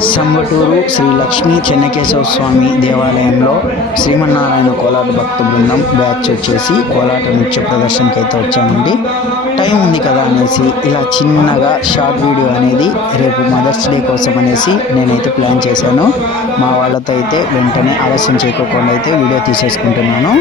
సంబటూరు శ్రీ లక్ష్మీ చెన్నకేశవ స్వామి దేవాలయంలో శ్రీమన్నారాయణ కోలాట భక్త బృందం బ్యాచ్ వచ్చేసి కోలాట నృత్య ప్రదర్శనకి అయితే వచ్చానండి. టైం ఉంది కదా అనేసి ఇలా చిన్నగా షార్ట్ వీడియో అనేది రేపు మదర్స్ డే కోసం అనేసి నేనైతే ప్లాన్ చేశాను. మా వాళ్ళతో అయితే వెంటనే ఆలస్యం చేయకోకుండా అయితే వీడియో తీసేసుకుంటున్నాను.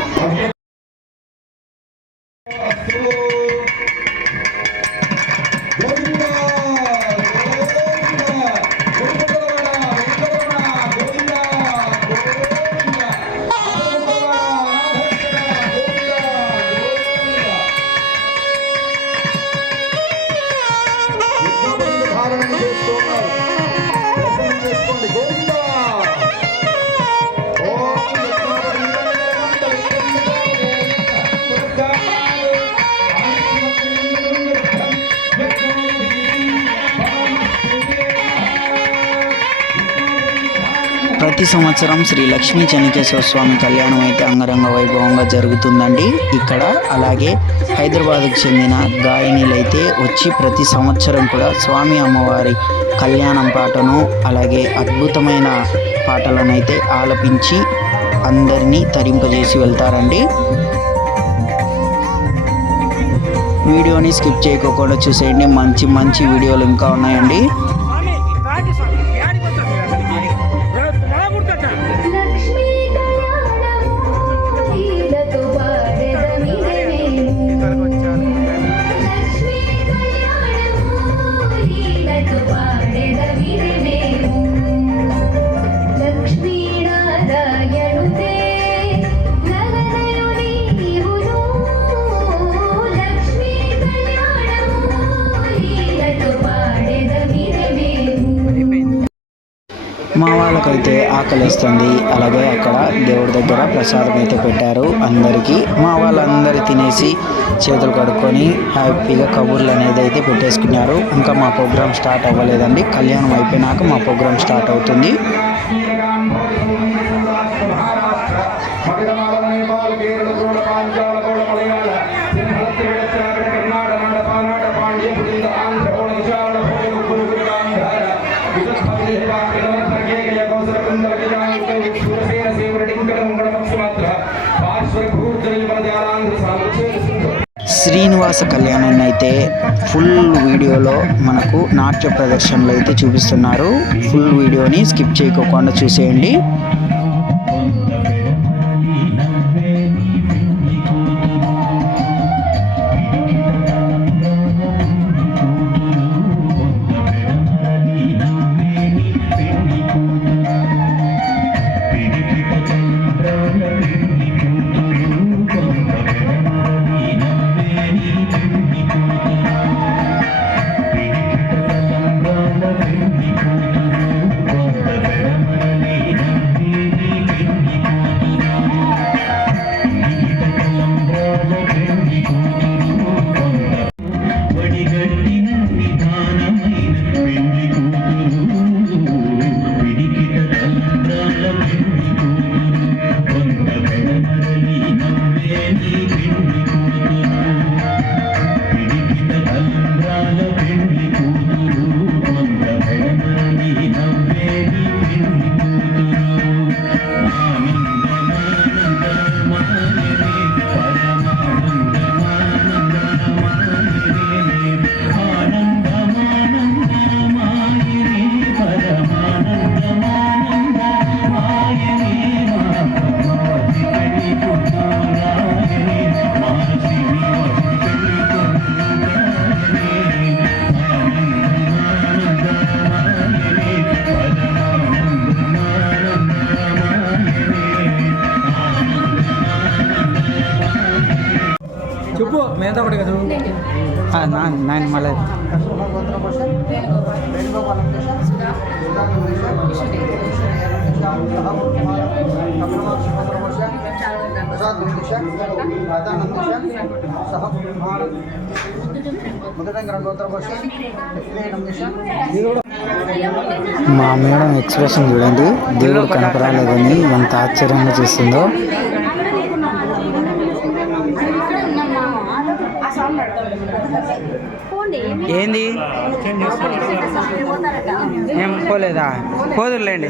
ప్రతి సంవత్సరం శ్రీ లక్ష్మీ చెన్నకేశవ స్వామి కళ్యాణం అయితే అంగరంగ వైభవంగా జరుగుతుందండి ఇక్కడ. అలాగే హైదరాబాద్కు చెందిన గాయనీలు అయితే వచ్చి ప్రతి సంవత్సరం కూడా స్వామి అమ్మవారి కళ్యాణం పాటను అలాగే అద్భుతమైన పాటలను అయితే ఆలపించి అందరినీ తరింపజేసి వెళ్తారండి. వీడియోని స్కిప్ చేయకోకుండా చూసేయండి, మంచి మంచి వీడియోలు ఇంకా ఉన్నాయండి. మా వాళ్ళకైతే ఆకలిస్తుంది. అలాగే అక్కడ దేవుడి దగ్గర ప్రసాదం అయితే పెట్టారు అందరికీ. మా వాళ్ళందరూ తినేసి చేతులు కడుక్కొని హ్యాపీగా కబుర్లు అనేది అయితే పెట్టేసుకున్నారు. ఇంకా మా ప్రోగ్రామ్ స్టార్ట్ అవ్వలేదండి. కళ్యాణం అయిపోయినాక మా ప్రోగ్రామ్ స్టార్ట్ అవుతుంది. శ్రీనివాస కళ్యాణాన్ని అయితే ఫుల్ వీడియోలో మనకు నాట్య ప్రదర్శనలు అయితే చూపిస్తున్నారు. ఫుల్ వీడియోని స్కిప్ చేయకోకుండా చూసేయండి. చెప్పు మేత ఒకటి కదా నాయన మళ్ళీ మా మేడం ఎక్స్ప్రెషన్ చూడండి, దేవుడు కనపరాలేదని ఎంత ఆశ్చర్యంగా చూస్తుందో. ఫోన్ ఏంది ఏం పోలేదా? పోదురులేండి.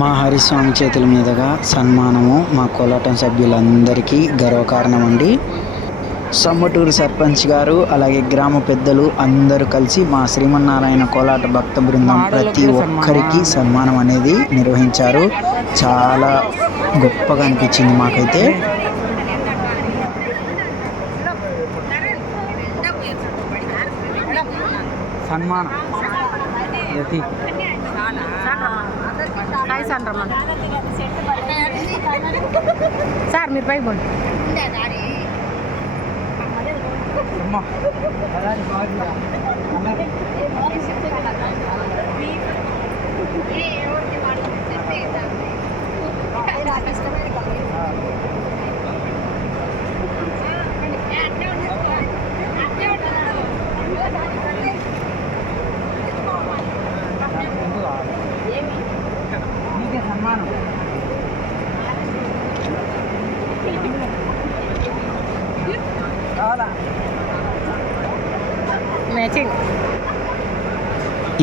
మా హరిస్వామి చేతుల మీదుగా సన్మానము మా కోలాటం సభ్యులందరికీ గర్వకారణం అండి. సమ్మటూరు సర్పంచ్ గారు అలాగే గ్రామ పెద్దలు అందరూ కలిసి మా శ్రీమన్నారాయణ కోలాట భక్త బృందం ప్రతి ఒక్కరికి సన్మానం అనేది నిర్వహించారు. చాలా గొప్పగా అనిపించింది మాకైతే. సన్మానం సార్ మీరు పైకి పోండి. సన్మానం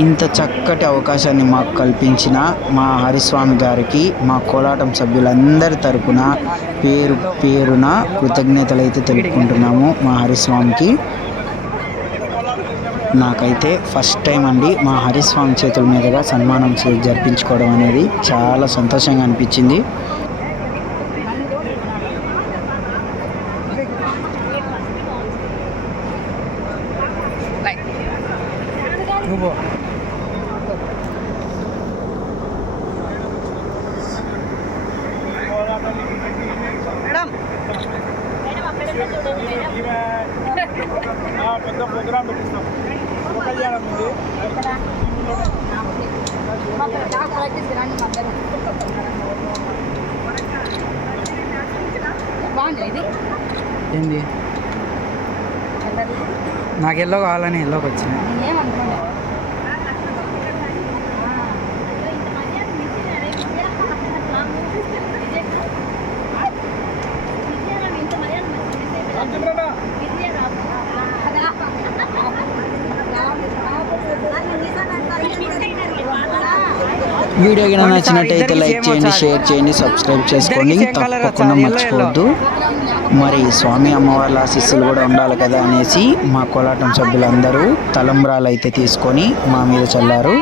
ఇంత చక్కటి అవకాశాన్ని మాకు కల్పించిన మా హరిస్వామి గారికి మా కోలాటం సభ్యులందరి తరపున పేరు పేరున కృతజ్ఞతలు అయితే తెలుపుకుంటున్నాము మా హరిస్వామికి. నాకైతే ఫస్ట్ టైం అండి మా హరిస్వామి చేతుల మీదుగా సన్మానం జరిపించుకోవడం అనేది చాలా సంతోషంగా అనిపించింది. పెద్ద ప్రోగ్రామ్ పెట్టిస్తాం. ఏంది నాకు ఎల్లో కావాలని ఎల్లోకి వచ్చింది. వీడియో కింద నచ్చినట్టయితే లైక్ చేయండి, షేర్ చేయండి, సబ్స్క్రైబ్ చేసుకోండి, తప్పకుండా మర్చిపోవద్దు. మరి స్వామి అమ్మవార్ల ఆశీస్సులు కూడా ఉండాలి కదా అనేసి మా కోలాటం సభ్యులందరూ తలంబ్రాలు అయితే తీసుకొని మా మీద చల్లారు.